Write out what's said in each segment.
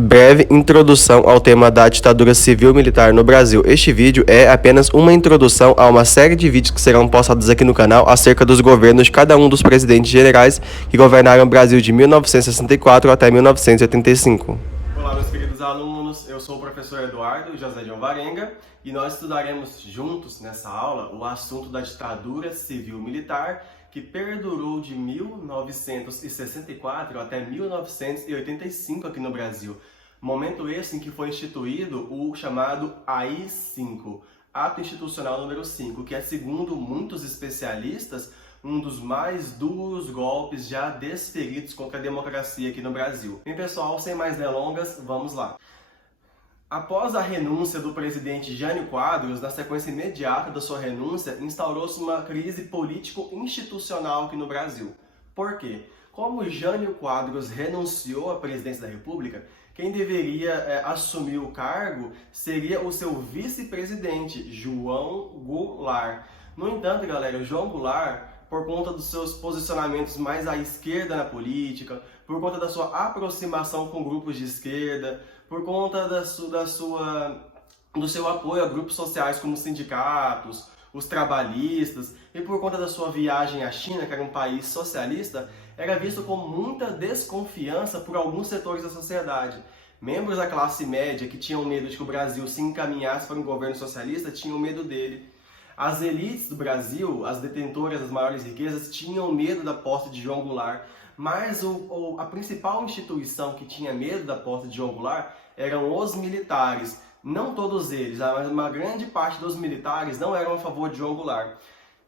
Breve introdução ao tema da ditadura civil-militar no Brasil. Este vídeo é apenas uma introdução a uma série de vídeos que serão postados aqui no canal acerca dos governos de cada um dos presidentes generais que governaram o Brasil de 1964 até 1985. Olá, meus queridos alunos, eu sou o professor Eduardo José de Alvarenga e nós estudaremos juntos nessa aula o assunto da ditadura civil-militar que perdurou de 1964 até 1985 aqui no Brasil. Momento esse em que foi instituído o chamado AI-5, Ato Institucional número 5, que é, segundo muitos especialistas, um dos mais duros golpes já desferidos contra a democracia aqui no Brasil. Bem, pessoal, sem mais delongas, vamos lá. Após a renúncia do presidente Jânio Quadros, na sequência imediata da sua renúncia, instaurou-se uma crise político-institucional aqui no Brasil. Por quê? Como Jânio Quadros renunciou à presidência da República, quem deveria assumir o cargo seria o seu vice-presidente, João Goulart. No entanto, galera, João Goulart, por conta dos seus posicionamentos mais à esquerda na política, por conta da sua aproximação com grupos de esquerda, por conta do seu apoio a grupos sociais como os sindicatos, os trabalhistas, e por conta da sua viagem à China, que era um país socialista, era visto com muita desconfiança por alguns setores da sociedade. Membros da classe média que tinham medo de que o Brasil se encaminhasse para um governo socialista, tinham medo dele. As elites do Brasil, as detentoras das maiores riquezas, tinham medo da posse de João Goulart, mas a principal instituição que tinha medo da posse de João Goulart eram os militares. Não todos eles, mas uma grande parte dos militares não eram a favor de João Goulart.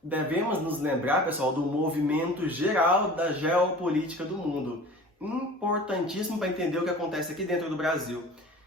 Devemos nos lembrar, pessoal, do movimento geral da geopolítica do mundo. Importantíssimo para entender o que acontece aqui dentro do Brasil.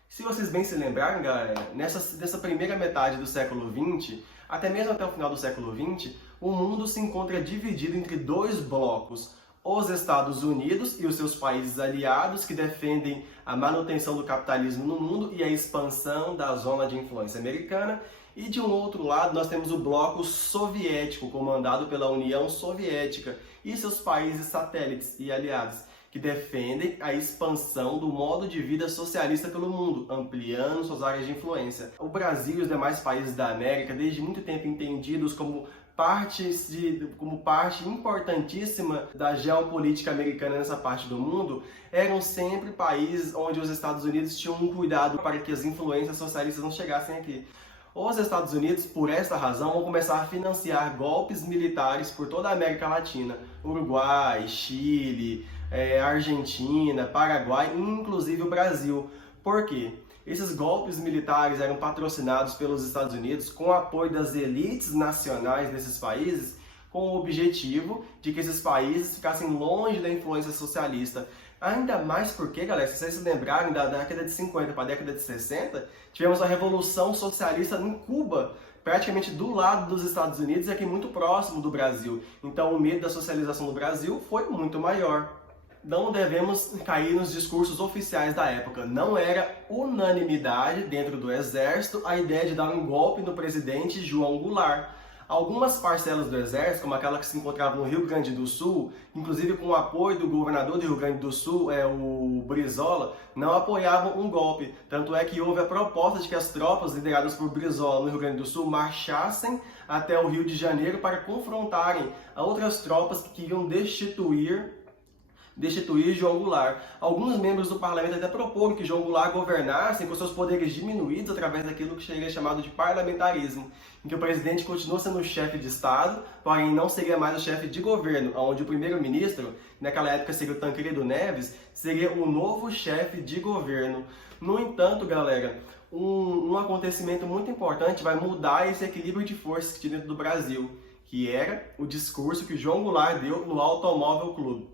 Se vocês bem se lembrarem, galera, nessa primeira metade do século XX, até mesmo até o final do século XX, o mundo se encontra dividido entre dois blocos. Os Estados Unidos e os seus países aliados, que defendem a manutenção do capitalismo no mundo e a expansão da zona de influência americana. E de um outro lado, nós temos o bloco soviético, comandado pela União Soviética e seus países satélites e aliados, que defendem a expansão do modo de vida socialista pelo mundo, ampliando suas áreas de influência. O Brasil e os demais países da América, desde muito tempo entendidos como parte importantíssima da geopolítica americana nessa parte do mundo, eram sempre países onde os Estados Unidos tinham um cuidado para que as influências socialistas não chegassem aqui. Os Estados Unidos, por essa razão, vão começar a financiar golpes militares por toda a América Latina, Uruguai, Chile, Argentina, Paraguai e inclusive o Brasil. Por quê? Esses golpes militares eram patrocinados pelos Estados Unidos com o apoio das elites nacionais desses países, com o objetivo de que esses países ficassem longe da influência socialista. Ainda mais porque, galera, se vocês se lembrarem da década de 50 para a década de 60, tivemos a Revolução Socialista em Cuba, praticamente do lado dos Estados Unidos e aqui muito próximo do Brasil. Então o medo da socialização do Brasil foi muito maior. Não devemos cair nos discursos oficiais da época. Não era unanimidade dentro do exército a ideia de dar um golpe no presidente João Goulart. Algumas parcelas do exército, como aquela que se encontrava no Rio Grande do Sul, inclusive com o apoio do governador do Rio Grande do Sul, o Brizola, não apoiavam um golpe. Tanto é que houve a proposta de que as tropas lideradas por Brizola no Rio Grande do Sul marchassem até o Rio de Janeiro para confrontarem outras tropas que queriam destituir João Goulart. Alguns membros do parlamento até proporam que João Goulart governasse com seus poderes diminuídos através daquilo que seria chamado de parlamentarismo, em que o presidente continua sendo o chefe de Estado, porém não seria mais o chefe de governo, onde o primeiro-ministro, naquela época seria o Tancredo Neves, seria o novo chefe de governo. No entanto, galera, um acontecimento muito importante vai mudar esse equilíbrio de forças que tinha dentro do Brasil, que era o discurso que João Goulart deu no Automóvel Clube,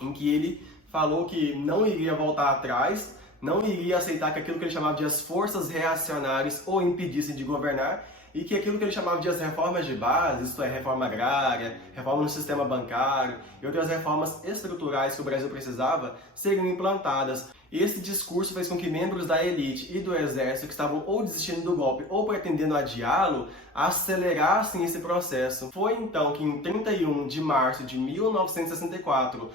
em que ele falou que não iria voltar atrás, não iria aceitar que aquilo que ele chamava de as forças reacionárias o impedissem de governar e que aquilo que ele chamava de as reformas de base, isto é, reforma agrária, reforma no sistema bancário e outras reformas estruturais que o Brasil precisava, seriam implantadas. E esse discurso fez com que membros da elite e do exército que estavam ou desistindo do golpe ou pretendendo adiá-lo, acelerassem esse processo. Foi então que em 31 de março de 1964,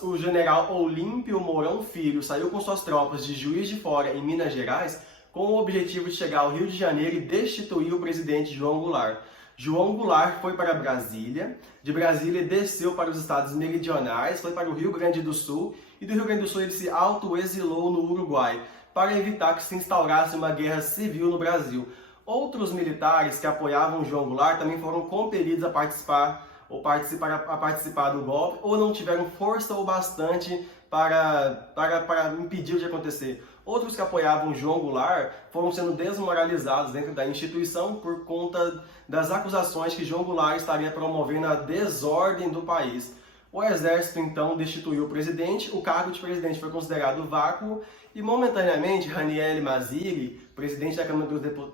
o general Olímpio Mourão Filho saiu com suas tropas de Juiz de Fora, em Minas Gerais, com o objetivo de chegar ao Rio de Janeiro e destituir o presidente João Goulart. João Goulart foi para Brasília, de Brasília desceu para os estados meridionais, foi para o Rio Grande do Sul, e do Rio Grande do Sul ele se autoexilou no Uruguai, para evitar que se instaurasse uma guerra civil no Brasil. Outros militares que apoiavam João Goulart também foram compelidos a participar do golpe, ou não tiveram força o bastante para impedir o de acontecer. Outros que apoiavam João Goulart foram sendo desmoralizados dentro da instituição por conta das acusações que João Goulart estaria promovendo a desordem do país. O exército então destituiu o presidente, o cargo de presidente foi considerado vácuo e momentaneamente Ranieri Mazzilli, presidente da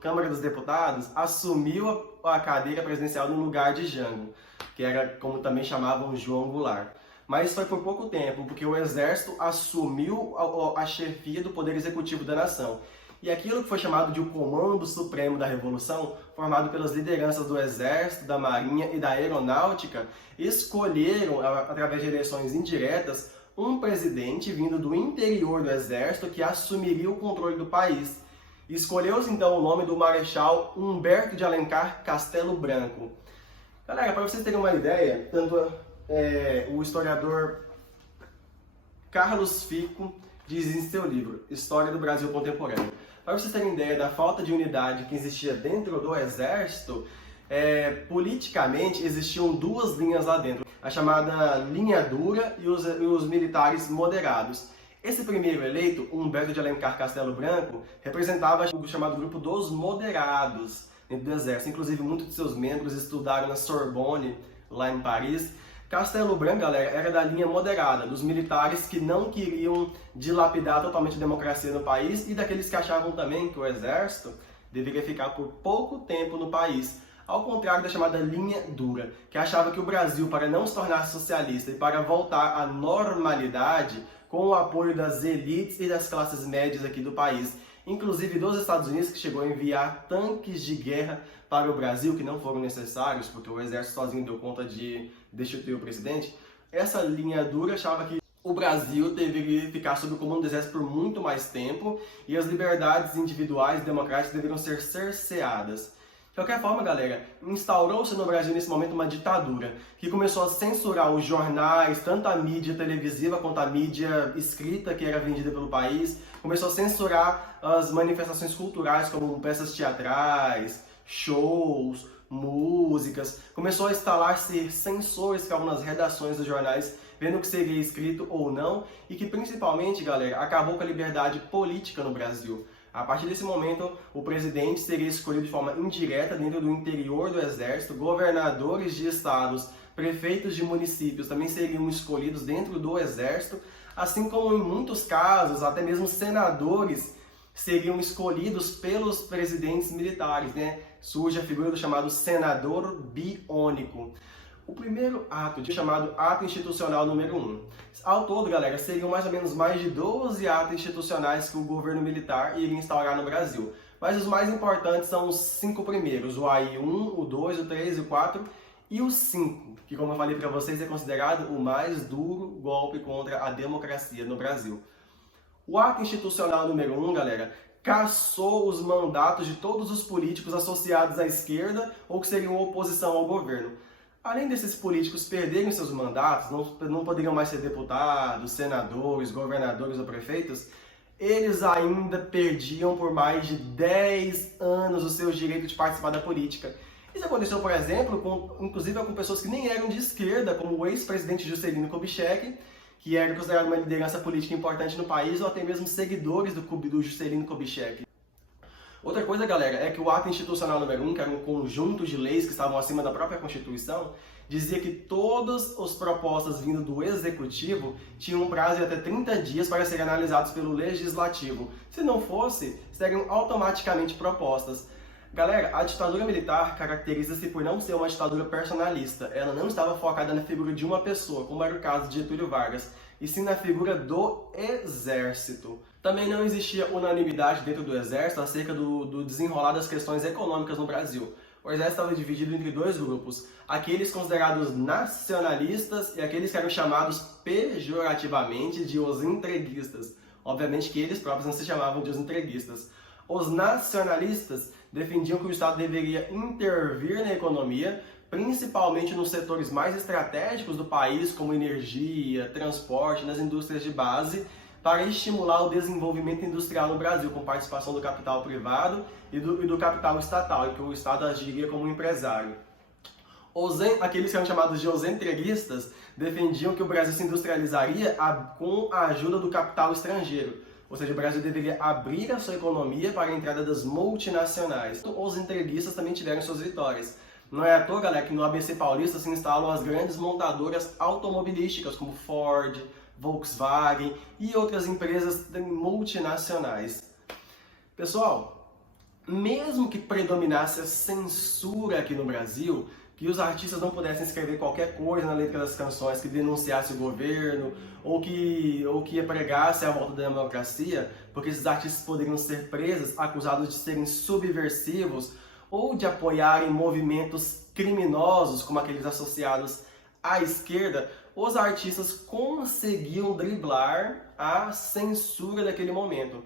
Câmara dos Deputados, assumiu a cadeira presidencial no lugar de Jango, que era como também chamavam João Goulart. Mas foi por pouco tempo, porque o exército assumiu a chefia do poder executivo da nação. E aquilo que foi chamado de o Comando Supremo da Revolução, formado pelas lideranças do Exército, da Marinha e da Aeronáutica, escolheram, através de eleições indiretas, um presidente vindo do interior do Exército que assumiria o controle do país. Escolheu-se então o nome do Marechal Humberto de Alencar Castelo Branco. Galera, para vocês terem uma ideia, tanto o historiador Carlos Fico diz em seu livro História do Brasil Contemporâneo. Para vocês terem ideia da falta de unidade que existia dentro do exército, politicamente existiam duas linhas lá dentro, a chamada linha dura e os militares moderados. Esse primeiro eleito, Humberto de Alencar Castelo Branco, representava o chamado grupo dos moderados dentro do exército. Inclusive, muitos de seus membros estudaram na Sorbonne, lá em Paris. Castelo Branco, galera, era da linha moderada, dos militares que não queriam dilapidar totalmente a democracia no país e daqueles que achavam também que o exército deveria ficar por pouco tempo no país. Ao contrário da chamada linha dura, que achava que o Brasil, para não se tornar socialista e para voltar à normalidade, com o apoio das elites e das classes médias aqui do país, inclusive dos Estados Unidos, que chegou a enviar tanques de guerra para o Brasil, que não foram necessários, porque o exército sozinho deu conta de destituir o presidente. Essa linha dura achava que o Brasil deveria ficar sob o comando do exército por muito mais tempo e as liberdades individuais e democráticas deveriam ser cerceadas. De qualquer forma, galera, instaurou-se no Brasil nesse momento uma ditadura que começou a censurar os jornais, tanto a mídia televisiva quanto a mídia escrita que era vendida pelo país, começou a censurar as manifestações culturais como peças teatrais, shows, músicas, começou a instalar-se censores que estavam nas redações dos jornais, vendo o que seria escrito ou não, e que principalmente, galera, acabou com a liberdade política no Brasil. A partir desse momento, o presidente seria escolhido de forma indireta dentro do interior do exército, governadores de estados, prefeitos de municípios também seriam escolhidos dentro do exército, assim como em muitos casos, até mesmo senadores seriam escolhidos pelos presidentes militares, né? Surge a figura do chamado senador biônico. O primeiro ato, chamado Ato Institucional número 1. Ao todo, galera, seriam mais ou menos mais de 12 atos institucionais que o governo militar iria instaurar no Brasil. Mas os mais importantes são os 5 primeiros, o AI-1, o 2, o 3, o 4 e o 5, que, como eu falei para vocês, é considerado o mais duro golpe contra a democracia no Brasil. O ato institucional número 1, galera, cassou os mandatos de todos os políticos associados à esquerda ou que seriam oposição ao governo. Além desses políticos perderem seus mandatos, não poderiam mais ser deputados, senadores, governadores ou prefeitos, eles ainda perdiam por mais de 10 anos os seus direitos de participar da política. Isso aconteceu, por exemplo, inclusive com pessoas que nem eram de esquerda, como o ex-presidente Juscelino Kubitschek, que era considerado uma liderança política importante no país, ou até mesmo seguidores do Juscelino Kubitschek. Outra coisa, galera, é que o ato institucional número 1, que era um conjunto de leis que estavam acima da própria Constituição, dizia que todas as propostas vindo do Executivo tinham um prazo de até 30 dias para serem analisados pelo Legislativo. Se não fosse, seriam automaticamente propostas. Galera, a ditadura militar caracteriza-se por não ser uma ditadura personalista. Ela não estava focada na figura de uma pessoa, como era o caso de Getúlio Vargas. e sim na figura do exército. Também não existia unanimidade dentro do exército acerca do desenrolar das questões econômicas no Brasil. O exército estava dividido entre dois grupos, aqueles considerados nacionalistas e aqueles que eram chamados pejorativamente de os entreguistas. Obviamente que eles próprios não se chamavam de os entreguistas. Os nacionalistas defendiam que o Estado deveria intervir na economia, principalmente nos setores mais estratégicos do país, como energia, transporte, nas indústrias de base, para estimular o desenvolvimento industrial no Brasil, com participação do capital privado e do capital estatal, em que o Estado agiria como empresário. Aqueles que eram chamados de os entreguistas defendiam que o Brasil se industrializaria com a ajuda do capital estrangeiro, ou seja, o Brasil deveria abrir a sua economia para a entrada das multinacionais. Os entreguistas também tiveram suas vitórias. Não é à toa, galera, que no ABC Paulista se instalam as grandes montadoras automobilísticas, como Ford, Volkswagen e outras empresas multinacionais. Pessoal, mesmo que predominasse a censura aqui no Brasil, que os artistas não pudessem escrever qualquer coisa na letra das canções que denunciasse o governo ou que pregasse a volta da democracia, porque esses artistas poderiam ser presos, acusados de serem subversivos ou de apoiarem movimentos criminosos, como aqueles associados à esquerda, os artistas conseguiam driblar a censura daquele momento.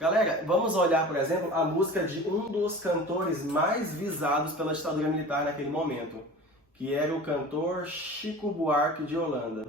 Galera, vamos olhar, por exemplo, a música de um dos cantores mais visados pela ditadura militar naquele momento, que era o cantor Chico Buarque de Holanda.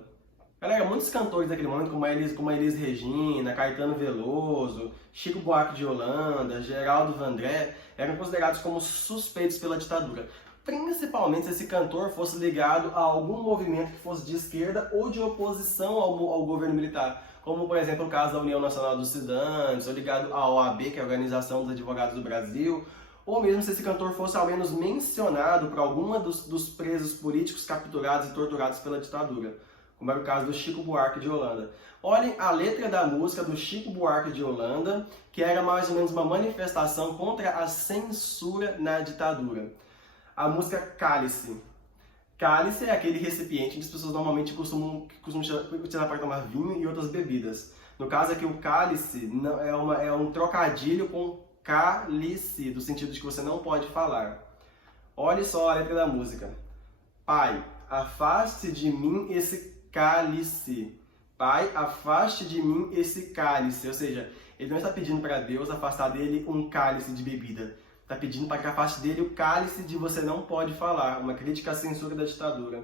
Galera, muitos cantores daquele momento, como a Elis Regina, Caetano Veloso, Chico Buarque de Holanda, Geraldo Vandré, eram considerados como suspeitos pela ditadura. Principalmente se esse cantor fosse ligado a algum movimento que fosse de esquerda ou de oposição ao governo militar, como por exemplo o caso da União Nacional dos Estudantes, ou ligado à OAB, que é a Organização dos Advogados do Brasil, ou mesmo se esse cantor fosse ao menos mencionado por alguma dos presos políticos capturados e torturados pela ditadura, como era o caso do Chico Buarque de Holanda. Olhem a letra da música do Chico Buarque de Holanda, que era mais ou menos uma manifestação contra a censura na ditadura. A música Cálice. Cálice é aquele recipiente que as pessoas normalmente costumam utilizar para tomar vinho e outras bebidas. No caso aqui, o cálice é um trocadilho com cálice, do sentido de que você não pode falar. Olhe só a letra da música. Pai, afaste de mim esse cálice. Pai, afaste de mim esse cálice. Ou seja, ele não está pedindo para Deus afastar dele um cálice de bebida. Está pedindo para que afaste dele o cálice de você não pode falar, uma crítica à censura da ditadura.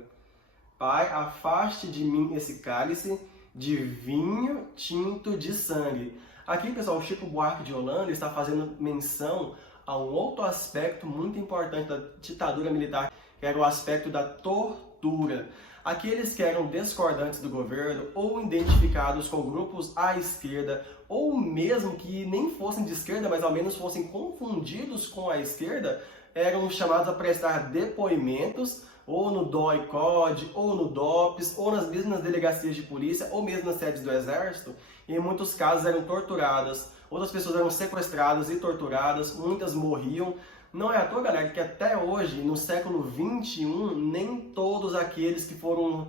Pai, afaste de mim esse cálice de vinho tinto de sangue. Aqui, pessoal, o Chico Buarque de Holanda está fazendo menção a um outro aspecto muito importante da ditadura militar, que era o aspecto da tortura. Aqueles que eram discordantes do governo ou identificados com grupos à esquerda, ou mesmo que nem fossem de esquerda, mas ao menos fossem confundidos com a esquerda, eram chamados a prestar depoimentos ou no DOI-CODE, ou no DOPS, ou nas mesmas delegacias de polícia, ou mesmo nas sedes do exército. E em muitos casos eram torturadas, outras pessoas eram sequestradas e torturadas, muitas morriam. Não é à toa, galera, que até hoje, no século XXI, nem todos aqueles que foram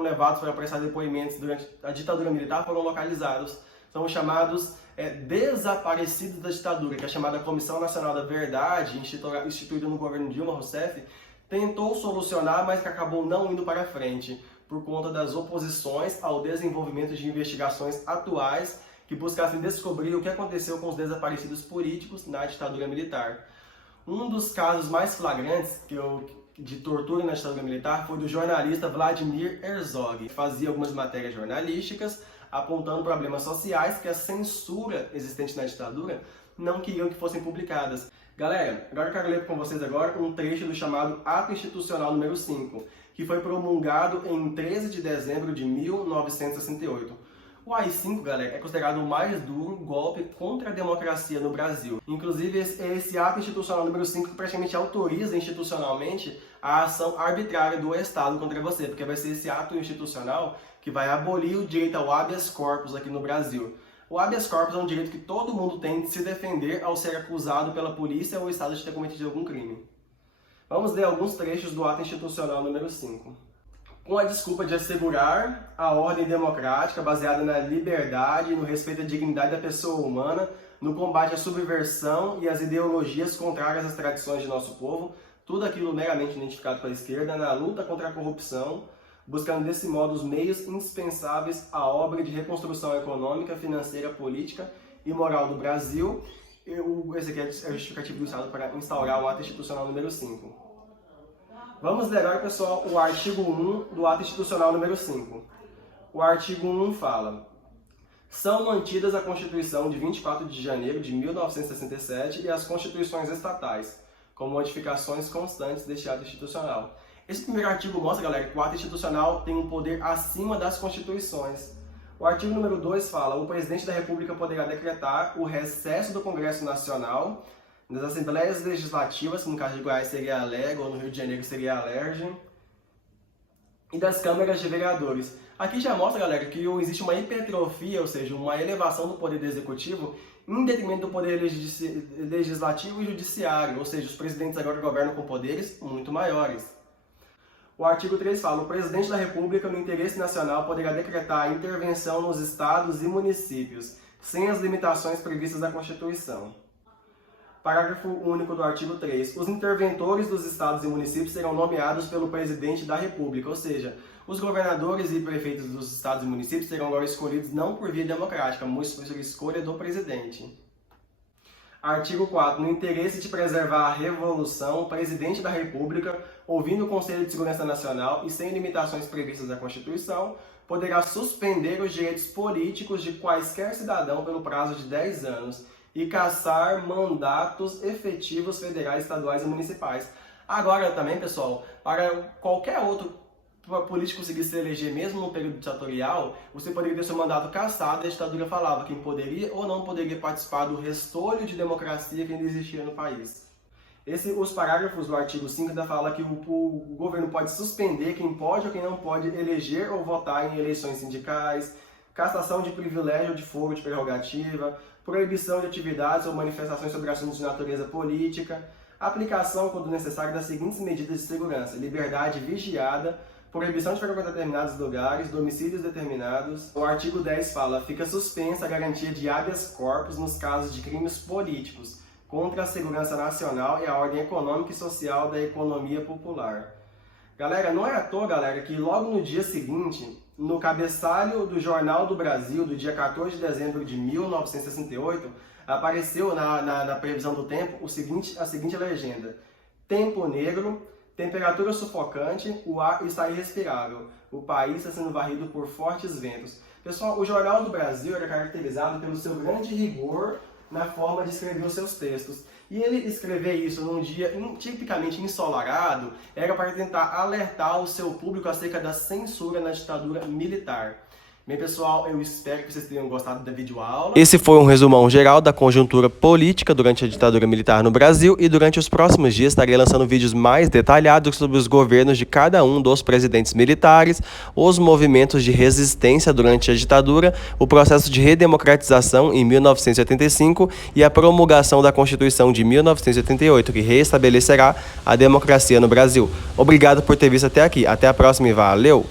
levados para prestar depoimentos durante a ditadura militar foram localizados. São os chamados desaparecidos da ditadura, que é a chamada Comissão Nacional da Verdade, instituída no governo Dilma Rousseff, tentou solucionar, mas que acabou não indo para frente, por conta das oposições ao desenvolvimento de investigações atuais que buscassem descobrir o que aconteceu com os desaparecidos políticos na ditadura militar. Um dos casos mais flagrantes de tortura na ditadura militar foi do jornalista Vladimir Herzog, que fazia algumas matérias jornalísticas apontando problemas sociais que a censura existente na ditadura não queriam que fossem publicadas. Galera, agora eu quero ler com vocês agora um trecho do chamado Ato Institucional número 5, que foi promulgado em 13 de dezembro de 1968. O AI-5, galera, é considerado o mais duro golpe contra a democracia no Brasil. Inclusive, esse ato institucional número 5 que praticamente autoriza institucionalmente a ação arbitrária do Estado contra você, porque vai ser esse ato institucional que vai abolir o direito ao habeas corpus aqui no Brasil. O habeas corpus é um direito que todo mundo tem de se defender ao ser acusado pela polícia ou o Estado de ter cometido algum crime. Vamos ler alguns trechos do ato institucional número 5. com a desculpa de assegurar a ordem democrática baseada na liberdade, no respeito à dignidade da pessoa humana, no combate à subversão e às ideologias contrárias às tradições de nosso povo, tudo aquilo meramente identificado com a esquerda, na luta contra a corrupção, buscando desse modo os meios indispensáveis à obra de reconstrução econômica, financeira, política e moral do Brasil. Esse aqui é o justificativo usado para instaurar o ato institucional número 5. Vamos ler agora, pessoal, o artigo 1 do ato institucional número 5. O artigo 1 fala: são mantidas a Constituição de 24 de janeiro de 1967 e as constituições estatais, com modificações constantes deste ato institucional. Esse primeiro artigo mostra, galera, que o ato institucional tem um poder acima das constituições. O artigo número 2 fala: o presidente da República poderá decretar o recesso do Congresso Nacional, das Assembleias Legislativas, que no caso de Goiás seria a LEG, ou no Rio de Janeiro seria a LERJ, e das câmaras de vereadores. Aqui já mostra, galera, que existe uma hipertrofia, ou seja, uma elevação do poder do executivo em detrimento do poder legislativo e judiciário, ou seja, os presidentes agora governam com poderes muito maiores. O artigo 3 fala: o presidente da República, no interesse nacional, poderá decretar a intervenção nos estados e municípios, sem as limitações previstas na Constituição. Parágrafo único do artigo 3. Os interventores dos estados e municípios serão nomeados pelo presidente da República, ou seja, os governadores e prefeitos dos estados e municípios serão agora escolhidos não por via democrática, mas por escolha do presidente. Artigo 4. No interesse de preservar a Revolução, o presidente da República, ouvindo o Conselho de Segurança Nacional e sem limitações previstas na Constituição, poderá suspender os direitos políticos de quaisquer cidadão pelo prazo de 10 anos e cassar mandatos efetivos federais, estaduais e municipais. Agora também, pessoal, para qualquer outro político conseguir se eleger mesmo no período ditatorial, você poderia ter seu mandato cassado e a ditadura falava quem poderia ou não poderia participar do restolho de democracia que ainda existia no país. Os parágrafos do artigo 5 ainda fala que o governo pode suspender quem pode ou quem não pode eleger ou votar em eleições sindicais, cassação de privilégio de foro de prerrogativa, proibição de atividades ou manifestações sobre assuntos de natureza política, aplicação, quando necessário, das seguintes medidas de segurança: liberdade vigiada, proibição de frequentar determinados lugares, domicílios determinados. O artigo 10 fala: fica suspensa a garantia de habeas corpus nos casos de crimes políticos contra a segurança nacional e a ordem econômica e social da economia popular. Galera, não é à toa, galera, que logo no dia seguinte, no cabeçalho do Jornal do Brasil, do dia 14 de dezembro de 1968, apareceu na previsão do tempo a seguinte legenda: tempo negro, temperatura sufocante, o ar está irrespirável, o país está sendo varrido por fortes ventos. Pessoal, o Jornal do Brasil era caracterizado pelo seu grande rigor na forma de escrever os seus textos. E ele escrever isso num dia tipicamente ensolarado era para tentar alertar o seu público acerca da censura na ditadura militar. Bem, pessoal, eu espero que vocês tenham gostado da videoaula. Esse foi um resumão geral da conjuntura política durante a ditadura militar no Brasil, e durante os próximos dias estarei lançando vídeos mais detalhados sobre os governos de cada um dos presidentes militares, os movimentos de resistência durante a ditadura, o processo de redemocratização em 1985 e a promulgação da Constituição de 1988, que reestabelecerá a democracia no Brasil. Obrigado por ter visto até aqui. Até a próxima e valeu!